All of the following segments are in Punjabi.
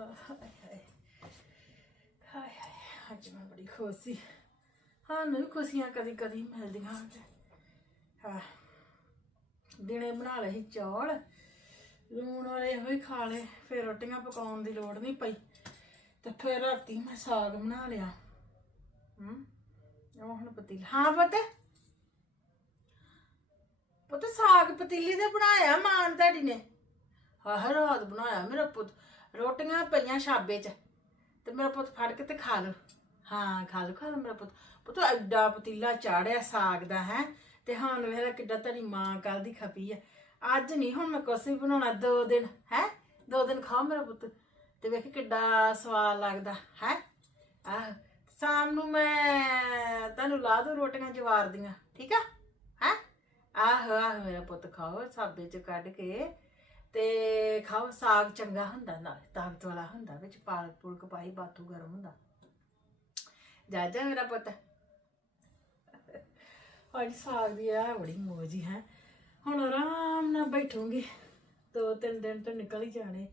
ਹਾਏ ਹਾਏ ਅੱਜ ਮੈਂ ਬੜੀ ਖੁਸ਼ ਸੀ ਹਾਂ ਨੂੰ ਖੁਸ਼ੀਆਂ ਕਦੀ ਕਦੀ ਮਿਲਦੀਆਂ ਹਨ ਹਾਂ ਦਿਨੇ ਬਣਾ ਲਏ ਚੌਲ ਲੂਣ ਵਾਲੇ ਹੋਈ ਖਾ ਲਏ ਫਿਰ ਰੋਟੀਆਂ ਪਕਾਉਣ ਦੀ ਲੋੜ ਨਹੀਂ ਪਈ ਤੇ ਫਿਰ ਰਾਤੀ ਮੈਂ ਸਾਗ ਬਣਾ ਲਿਆ ਹੂੰ ਉਹ ਹੁਣ ਪਤੀਲਾ ਹਾਂ ਪਤਾ ਪੁੱਤ ਸਾਗ ਪਤੀਲੀ ਦਾ ਬਣਾਇਆ ਮਾਂ ਨੇ ਤੁਹਾਡੀ ਨੇ ਆਹ ਰਾਤ ਬਣਾਇਆ ਮੇਰਾ ਪੁੱਤ ਰੋਟੀਆਂ ਪਈਆਂ ਛਾਬੇ 'ਚ। ਤੇ ਮੇਰਾ ਪੁੱਤ ਫੜ ਕੇ ਤੇ ਖਾ ਲਓ ਹਾਂ, ਖਾ ਲਓ ਖਾ ਲਓ ਮੇਰਾ ਪੁੱਤ। ਪੁੱਤ ਐਡਾ ਪਤੀਲਾ ਚਾੜਿਆ ਸਾਗ ਦਾ, ਹੈ। ਤੇ ਹੁਣ ਵੇਖ ਕਿੱਡਾ ਤੇਰੀ ਮਾਂ ਕੱਲ ਦੀ ਖਪੀ ਹੈ ਅੱਜ ਨਹੀਂ ਹੁਣ ਮੈਂ ਕੁਛ ਵੀ ਬਣਾਉਣਾ, ਦੋ ਦਿਨ, ਹੈ। ਦੋ ਦਿਨ ਖਾਓ ਮੇਰਾ ਪੁੱਤ। ਤੇ ਵੇਖ ਕਿੱਡਾ ਸਵਾਦ ਲੱਗਦਾ, ਹੈ। ਆਹ, ਸ਼ਾਮ ਨੂੰ ਮੈਂ ਤੁਹਾਨੂੰ ਲਾ ਦੂੰ ਰੋਟੀਆਂ ਜਵਾਰ ਦੀਆਂ, ਠੀਕ ਆ? ਹੈ। ਆਹ ਆਹ ਮੇਰਾ ਪੁੱਤ ਖਾਓ, ਸਾਬੇ ਚ ਕੱਢ ਕੇ। ਤੇ ਖਾਓ, ਸਾਗ ਚੰਗਾ ਹੁੰਦਾ ਨਾਲ, ਤਾਕਤ ਵਾਲਾ ਹੁੰਦਾ, ਵਿੱਚ ਪਾਲਕ ਪੁਲਕ ਪਾਈ ਬਾਤੂ ਗਰਮ ਹੁੰਦਾ। ਜਾ ਜਾ ਮੇਰਾ ਪੁੱਤ। ਅੱਜ ਸਾਗ ਦੀ ਆ ਬੜੀ ਮੋਜੀ ਹੈ ਹੁਣ ਆਰਾਮ ਨਾਲ ਬੈਠੂਗੀ। ਦੋ ਤਿੰਨ ਦਿਨ ਤੋਂ ਨਿਕਲ ਹੀ ਜਾਣੇ।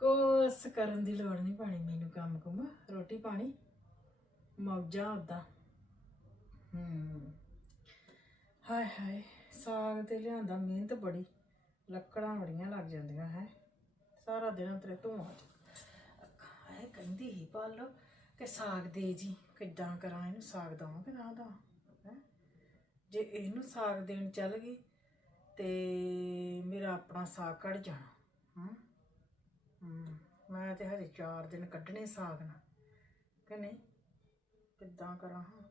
ਕੋਸ ਕਰਨ ਦੀ ਲੋੜ ਨਹੀਂ ਪਾਣੀ ਮੈਨੂੰ ਕੰਮ ਕੁਮ। ਰੋਟੀ ਪਾਣੀ, ਮੌਜਾਂ ਉਦਾਂ ਹੂੰ। ਹਾਏ ਹਾਏ, ਸਾਗ ਤੇ ਲਿਆਂਦਾ ਮਿਹਨਤ ਬੜੀ। ਲੱਕੜਾਂ ਬੜੀਆਂ ਲੱਗ ਜਾਂਦੀਆਂ, ਹੈ। ਸਾਰਾ ਦਿਨ ਤੇਰੇ ਧੂਆਂ ਚ। ਹੈ ਕਹਿੰਦੀ ਹੀ ਪਾਲੋ ਕਿ ਸਾਗ ਦੇ ਜੀ, ਕਿੱਦਾਂ ਕਰਾਂ ਇਹਨੂੰ, ਸਾਗ ਦਵਾਂ ਕਿ ਨਾ ਦਵਾਂ ਜੇ ਇਹਨੂੰ ਸਾਗ ਦੇਣ ਚੱਲ ਗਈ ਤੇ ਮੇਰਾ ਆਪਣਾ ਸਾਗ ਕੱਢ ਜਾਣਾ, ਹੂੰ। ਮੈਂ ਤੇ ਹਜੇ 4 ਦਿਨ ਕੱਢਣੇ ਸਾਗ ਨਾਲ, ਕਿ ਨਹੀਂ? ਕਿੱਦਾਂ ਕਰਾਂ, ਹਾਂ।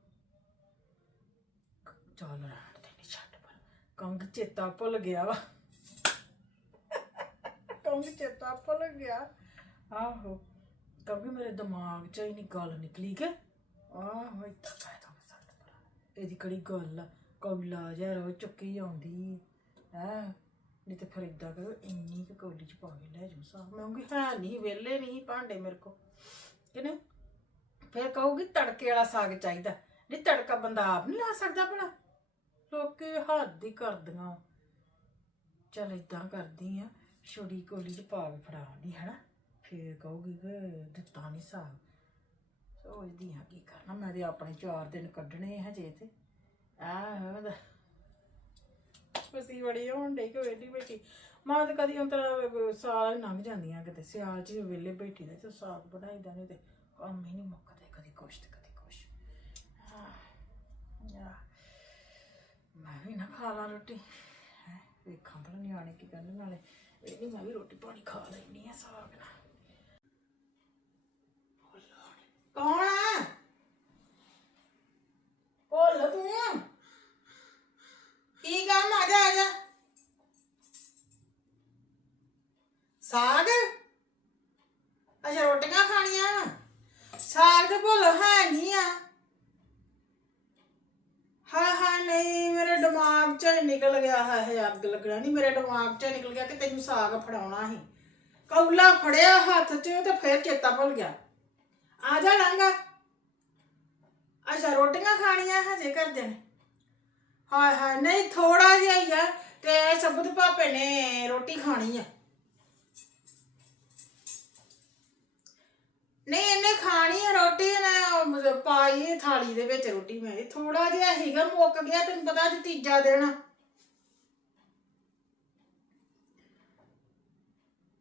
ਚੱਲ ਰਹਿਣ ਦੇ ਨਹੀਂ ਛੱਡ ਪਰ। ਕੰਗ ਚੇਤਾ ਭੁੱਲ ਗਿਆ ਵਾ। ਕੰਗ ਚੇਤਾ ਭੁੱਲ ਗਿਆ। ਆਹੋ ਕਿਉਂਕਿ ਮੇਰੇ ਦਿਮਾਗ 'ਚ ਹੀ ਨਹੀਂ ਗੱਲ ਨਿਕਲੀ ਕਿ? ਆਹੋ ਇੱਦਾਂ ਕਹਿ ਦੋ ਛੱਡ ਪਰ ਇਹਦੀ ਕਿਹੜੀ ਗੱਲ ਆ? ਕੌਲਾ ਜਿਹਾ ਰੋ ਚੁੱਕੀ ਆਉਂਦੀ। ਹੈ? ਨਹੀਂ ਤੇ ਫਿਰ ਇਦਾਂ ਕਰੋ ਇੰਨੀ ਕੁ ਕੌਲੀ 'ਚ ਪਾ ਕੇ ਲੈ ਜਾਓ ਸਾਹ ਮੈਂ ਕਹੂੰਗੀ ਹੈ ਨਹੀਂ ਵੇਲੇ ਨਹੀਂ ਭਾਂਡੇ ਮੇਰੇ ਕੋ ਕਿ ਨਹੀਂ? ਫਿਰ ਕਹੂਗੀ ਤੜਕੇ ਵਾਲਾ ਸਾਗ ਚਾਹੀਦਾ। ਨਹੀਂ ਤੜਕਾ ਬੰਦਾ ਆਪ ਨਹੀਂ ਲਾ ਸਕਦਾ ਭਲਾ ਲੋਕੇ ਹੱਦ ਹੀ ਕਰਦੀਆਂ। ਚਲ ਇਦਾਂ ਕਰਦੀ ਆ। ਛੋਟੀ ਕੋਲੀ ਚ ਪਾ ਕੇ ਫੜਾਉਂਦੀ ਹੈ ਨਾ ਫਿਰ ਕਹੂਗੀ ਕਿ ਦਿੱਤਾ ਨਹੀਂ ਸਾਗ। ਸੋਚਦੀ ਹਾਂ ਕੀ ਕਰਨਾ, ਮੈਂ ਤੇ ਆਪਣੇ 4 ਦਿਨ ਕੱਢਣੇ ਆ ਹਜੇ ਤੇ। ਆਹ ਮੈਂ ਖੁਸ਼ੀ ਬੜੀ ਹੋਣ ਡਈ ਕਿ ਵੇਲੀ ਬੈਠੀ। ਮਾਂ ਤੇ ਕਦੀ ਅੰਤਰਾ ਸਾਲ ਹੀ ਲੰਘ ਜਾਂਦੀਆਂ ਕਿਤੇ, ਸਿਆਲ ਚ ਵੇਲੇ ਬੈਠੀ ਦਾ ਤੇ ਸਾਗ ਬਣਾਈਦਾ ਨਹੀਂ ਤੇ ਕੰਮ ਹੀ ਨਹੀਂ ਮੁੱਕਦੇ, ਕਦੀ ਕੁਛ ਤੇ ਕਦੀ ਕੁਛ। ਮੈਂ ਵੀ ਨਾ ਖਾ ਲਾ ਰੋਟੀ। ਹੈ, ਵੇਖਾਂ ਭਲਾ ਨਿਆਣੇ ਕੀ ਕਰਨ ਨਾਲੇ। ਇਹ ਮੈਂ ਵੀ ਰੋਟੀ ਪਾਣੀ ਖਾ ਲੈਣੀ ਆ ਸਾਗ ਨਾਲ ਕੌਣ ਆ? ਬੋਲ ਤੂੰ। ਨਿਕਲ ਗਿਆ ਹੈ ਇਹ ਅੱਗ ਲੱਗਣਾ ਨਹੀਂ ਮੇਰੇ ਦਿਮਾਗ 'ਚ ਨਿਕਲ ਗਿਆ ਕਿ ਤੈਨੂੰ ਸਾਗ ਫੜਾਉਣਾ ਸੀ। ਕੌਲਾ ਫੜਿਆ ਹੱਥ 'ਚ ਤੇ ਫਿਰ ਚੇਤਾ ਭੁੱਲ ਗਿਆ। ਆ ਜਾ ਲੰਗਾ ਅੱਛਾ, ਰੋਟੀਆਂ ਖਾਣੀਆਂ ਹਜੇ ਕਰਦੇ ਨੇ? ਹਾਏ ਹਾਏ, ਨਹੀਂ ਥੋੜਾ ਜਿਹਾ ਹੀ ਆ ਤੇ ਸਬੂਤ ਪਾਪੇ ਨੇ ਰੋਟੀ ਖਾਣੀ ਆ। ਨਹੀਂ, ਇਹਨੇ ਖਾਣੀ ਆ ਰੋਟੀ ਨਾ ਪਾਈ ਥਾਲੀ ਦੇ ਵਿੱਚ ਰੋਟੀ ਮੈਂ। ਥੋੜਾ ਜਿਹਾ ਹੀਗਾ ਮੁੱਕ ਗਿਆ, ਤੈਨੂੰ ਪਤਾ ਅੱਜ ਤੀਜਾ ਦਿਨ ਆ।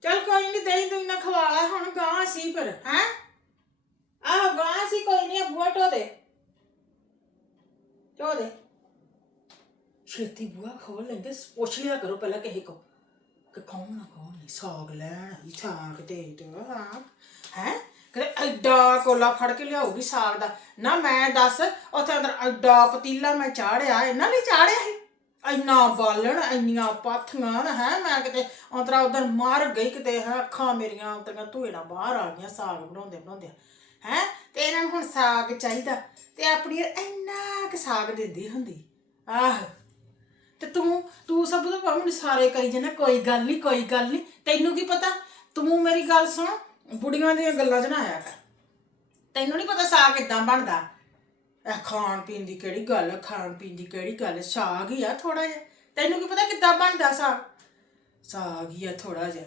ਚੱਲ ਕੋਈ ਨਹੀਂ ਦਹੀਂ ਤੂੰ ਨਾ ਖਵਾ ਲਾ, ਹੁਣ ਗਾਂ ਸੀ ਫਿਰ, ਹੈ? ਆਹ ਗਾਂ ਸੀ, ਕੋਈ ਨਹੀਂ ਬੂਆ ਦੇ। ਟੋ ਦੇ। ਛੇਤੀ ਬੂਆ ਖੋਲ ਲੈਂਦੇ, ਪੁੱਛ ਲਿਆ ਕਰੋ ਪਹਿਲਾਂ ਕਿਸੇ ਕੋ ਕਿ ਕੌਣ ਨਾ ਕੌਣ ਨਹੀਂ, ਸਾਗ ਲੈਣ ਆਈ ਸਾਗ ਦੇ ਦੋ ਹਾਂ ਹੈ? ਕਿ ਐਡਾ ਕੋਲਾ ਫੜ ਕੇ ਲਿਆਉਗੀ ਸਾਗ ਦਾ। ਨਾ ਮੈਂ ਦੱਸ, ਉੱਥੇ ਅੰਦਰ ਐਡਾ ਪਤੀਲਾ ਮੈਂ ਚਾੜਿਆ ਇਹਨਾਂ ਨੇ ਚਾੜਿਆ ਸੀ? ਇੰਨਾ ਬਾਲਣ, ਇੰਨੀਆਂ ਪਾਥੀਆਂ ਹੈ, ਮੈਂ ਕਿਤੇ ਅੰਤਰਾ ਉਧਰ ਮਾਰ ਗਈ ਕਿਤੇ, ਹੈ, ਅੱਖਾਂ ਮੇਰੀਆਂ ਅੰਤਰੀਆਂ ਧੂਏ ਬਾਹਰ ਆ ਗਈਆਂ, ਸਾਗ ਬਣਾਉਂਦੇ ਬਣਾਉਂਦੇ। ਹੈ, ਤੇ ਇਹਨਾਂ ਨੂੰ ਹੁਣ ਸਾਗ ਚਾਹੀਦਾ, ਤੇ ਆਪਣੀ ਇੰਨਾ ਕੁ ਸਾਗ ਦਿੰਦੀ ਹੁੰਦੀ। ਆਹ, ਤੇ ਤੂੰ ਤੂੰ ਸਭ ਤੋਂ ਮੈਨੂੰ ਸਾਰੇ ਕਰੀ ਜਾਂਦਾ ਕੋਈ ਗੱਲ ਨਹੀਂ ਕੋਈ ਗੱਲ ਨਹੀਂ ਤੈਨੂੰ ਕੀ ਪਤਾ? ਤੂੰ ਮੇਰੀ ਗੱਲ ਸੁਣ, ਬੁੜੀਆਂ ਦੀਆਂ ਗੱਲਾਂ 'ਚ ਨਾ ਆਇਆ ਕਰ। ਤੈਨੂੰ ਨਹੀਂ ਪਤਾ ਸਾਗ ਕਿੱਦਾਂ ਬਣਦਾ? ਇਹ ਖਾਣ ਪੀਣ ਦੀ ਕਿਹੜੀ ਗੱਲ ਆ, ਖਾਣ ਪੀਣ ਦੀ ਕਿਹੜੀ ਗੱਲ ਸਾਗ ਹੀ ਆ ਥੋੜਾ ਜਿਹਾ। ਤੈਨੂੰ ਕੀ ਪਤਾ ਕਿੱਦਾਂ ਬਣਦਾ ਸਾਗ? ਸਾਗ ਹੀ ਆ ਥੋੜਾ ਜਿਹਾ।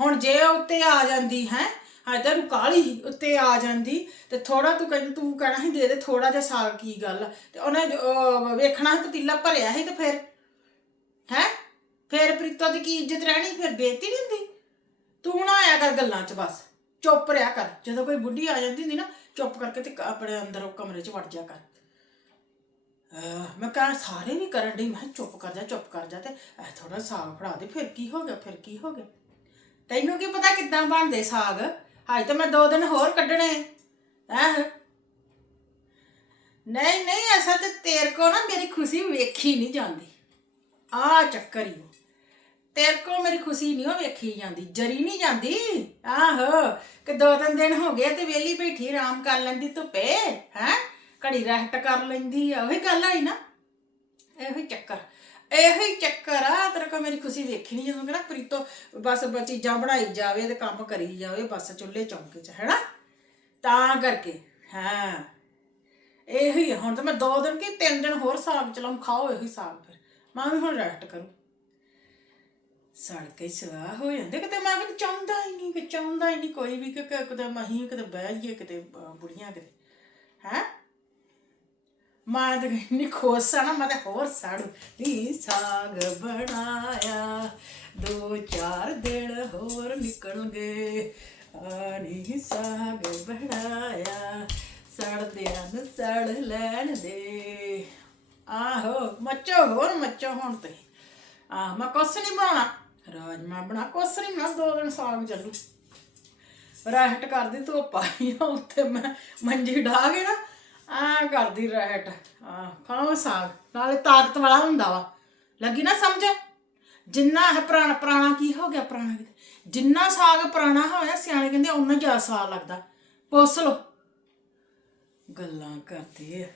ਹੁਣ ਜੇ ਉਹ ਉੱਤੇ ਆ ਜਾਂਦੀ ਹੈ? ਹਾਂ ਤੈਨੂੰ ਕਾਲੀ ਉੱਤੇ ਆ ਜਾਂਦੀ। ਤੇ ਥੋੜਾ ਤੂੰ ਕਹਿੰਦੀ ਤੂੰ ਕਹਿਣਾ ਸੀ ਦੇ ਦੇ ਥੋੜਾ ਜਿਹਾ ਸਾਗ ਕੀ ਗੱਲ ਆ? ਤੇ ਉਹਨੇ ਵੇਖਣਾ ਸੀ ਪਤੀਲਾ ਭਰਿਆ ਸੀ ਤੇ ਫਿਰ? ਹੈ? ਫਿਰ ਪ੍ਰੀਤੋ ਦੀ ਕੀ ਇੱਜ਼ਤ ਰਹਿਣੀ? ਫਿਰ ਬੇਇੱਜ਼ਤੀ ਨਹੀਂ ਹੁੰਦੀ? ਤੂੰ ਨਾ ਆਇਆ ਕਰ ਗੱਲਾਂ 'ਚ ਬਸ। ਚੁੱਪ ਰਿਹਾ ਕਰ। ਜਦੋਂ ਕੋਈ ਬੁੱਢੀ ਆ ਜਾਂਦੀ ਹੁੰਦੀ ਨਾ ਚੁੱਪ ਕਰਕੇ ਤੇ ਆਪਣੇ ਅੰਦਰ ਉਹ ਕਮਰੇ 'ਚ ਵੜ ਜਾ ਕਰ। ਅਹ ਮੈਂ ਕਹਾਂ ਸਾਰੇ ਵੀ ਕਰਨ ਡਈ, ਮੈਂ ਕਿਹਾ ਚੁੱਪ ਕਰ ਜਾ, ਚੁੱਪ ਕਰ ਜਾ ਤੇ ਐ ਥੋੜਾ ਸਾਗ ਫੜਾ ਦੇ, ਫਿਰ ਕੀ ਹੋ ਗਿਆ, ਫਿਰ ਕੀ ਹੋ ਗਿਆ? ਤੈਨੂੰ ਕੀ ਪਤਾ ਕਿੱਦਾਂ ਬਣਦੇ ਸਾਗ? ਹਾਏ ਤਾਂ ਮੈਂ ਦੋ ਦਿਨ ਹੋਰ ਕੱਢਣੇ। ਐ ਨਹੀਂ ਨਹੀਂ, ਅਸਲ ਤੇ ਤੇਰੇ ਕੋ ਨਾ ਮੇਰੀ ਖੁਸ਼ੀ ਵੇਖੀ ਨਹੀਂ ਜਾਂਦੀ। ਆ ਚੱਕਰ ਹੀ ਤੇਰੇ ਕੋ ਮੇਰੀ ਖੁਸ਼ੀ ਨਹੀਂ ਉਹ ਵੇਖੀ ਜਾਂਦੀ, ਜਰੀ ਨਹੀਂ ਜਾਂਦੀ। ਆਹੋ, ਕਿ ਦੋ ਤਿੰਨ ਦਿਨ ਹੋ ਗਏ ਤੇ ਵੇਲੀ ਬੈਠੀ, ਆਰਾਮ ਕਰ ਲੈਂਦੀ ਧੁੱਪੇ, ਹੈ? ਘੜੀ ਰੈਸਟ ਕਰ ਲੈਂਦੀ ਆ, ਉਹੀ ਗੱਲ ਆਈ ਨਾ। ਇਹੋ ਹੀ ਚੱਕਰ, ਇਹੋ ਹੀ ਚੱਕਰ ਆ, ਤੇਰੇ ਕੋ ਮੇਰੀ ਖੁਸ਼ੀ ਵੇਖੀ ਨਹੀਂ ਜਦੋਂ ਕਹਿੰਦਾ ਪ੍ਰੀਤੋ, ਬਸ ਚੀਜ਼ਾਂ ਬਣਾਈ ਜਾਵੇ ਤੇ ਕੰਮ ਕਰੀ ਜਾਵੇ, ਬਸ ਚੁੱਲ੍ਹੇ ਚੌਂਕੇ 'ਚ, ਹੈਨਾ? ਤਾਂ ਕਰਕੇ, ਹਾਂ। ਇਹੋ ਹੀ ਹੁਣ ਤਾਂ ਮੈਂ ਦੋ ਦਿਨ ਕੀ ਤਿੰਨ ਦਿਨ ਹੋਰ ਸਾਗ ਚਲਾਉਂ, ਖਾਓ ਇਹੋ ਹੀ ਸਾਗ ਫਿਰ। ਮੈਂ ਵੀ ਹੁਣ ਰੈਸਟ ਕਰੂੰ। ਸੜ ਕੇ ਸਵਾਹ ਹੋ ਜਾਂਦੇ ਕਿਤੇ ਮੈਂ ਕਿਤੇ ਚਾਹੁੰਦਾ ਹੀ ਨਹੀਂ ਕਿ ਚਾਹੁੰਦਾ ਹੀ ਨਹੀਂ ਕੋਈ ਵੀ ਕਿ ਕਿ ਕਿਤੇ ਮਹੀਂ ਕਿਤੇ ਬਹਿ ਕਿਤੇ ਅਹ, ਬੁੜੀਆਂ ਕਿਤੇ ਹੈ? ਮਾਂ ਤੇ ਨਹੀਂ ਖੋਸਾ ਨਾ ਮੈਂ ਤਾਂ ਹੋਰ ਸਾੜੂ ਨੀ ਸਾਗ ਬਣਾਇਆ। ਦੋ ਚਾਰ ਦਿਨ ਹੋਰ ਨਿਕਲਣਗੇ। ਆ ਨੀ ਸਾਗ ਬਣਾਇਆ। ਸੜਦਿਆਂ ਨੂੰ ਸੜ ਲੈਣ ਦੇ। ਆਹੋ ਮੱਚੋ ਹੋਰ ਮੱਚੋ ਹੁਣ ਤੇ। ਆਹ ਮੈਂ ਕੁਛ ਨਹੀਂ ਬਣਾਉਣਾ। ਰਾਜਮਾ ਬਣਾ ਕੁਛ ਨਹੀਂ ਬਣਾ ਦੋ ਦਿਨ ਸਾਗ ਚੱਲੂ। ਰਹਿਟ ਕਰਦੀ ਤੂੰ ਪਾਈ ਆ ਉੱਤੇ ਮੈਂ ਮੰਜੀ ਢਾ ਕੇ ਨਾ ਆ ਕਰਦੀ ਰਹਿਟ। ਆ ਖਾਓ ਸਾਗ, ਨਾਲੇ ਤਾਕਤ ਵਾਲਾ ਹੁੰਦਾ ਵਾ। ਲੱਗੀ ਨਾ ਸਮਝ? ਜਿੰਨਾ ਇਹ ਪੁਰਾਣਾ ਪੁਰਾਣਾ ਕੀ ਹੋ ਗਿਆ, ਪੁਰਾਣਾ ਕਿਤੇ ਜਿੰਨਾ ਸਾਗ ਪੁਰਾਣਾ ਹੋਇਆ, ਸਿਆਣੇ ਕਹਿੰਦੇ ਉਹਨਾਂ ਜ਼ਿਆਦਾ ਸਵਾਦ ਲੱਗਦਾ। ਪੁੱਛ ਲੋ ਗੱਲਾਂ ਕਰਦੇ ਆ।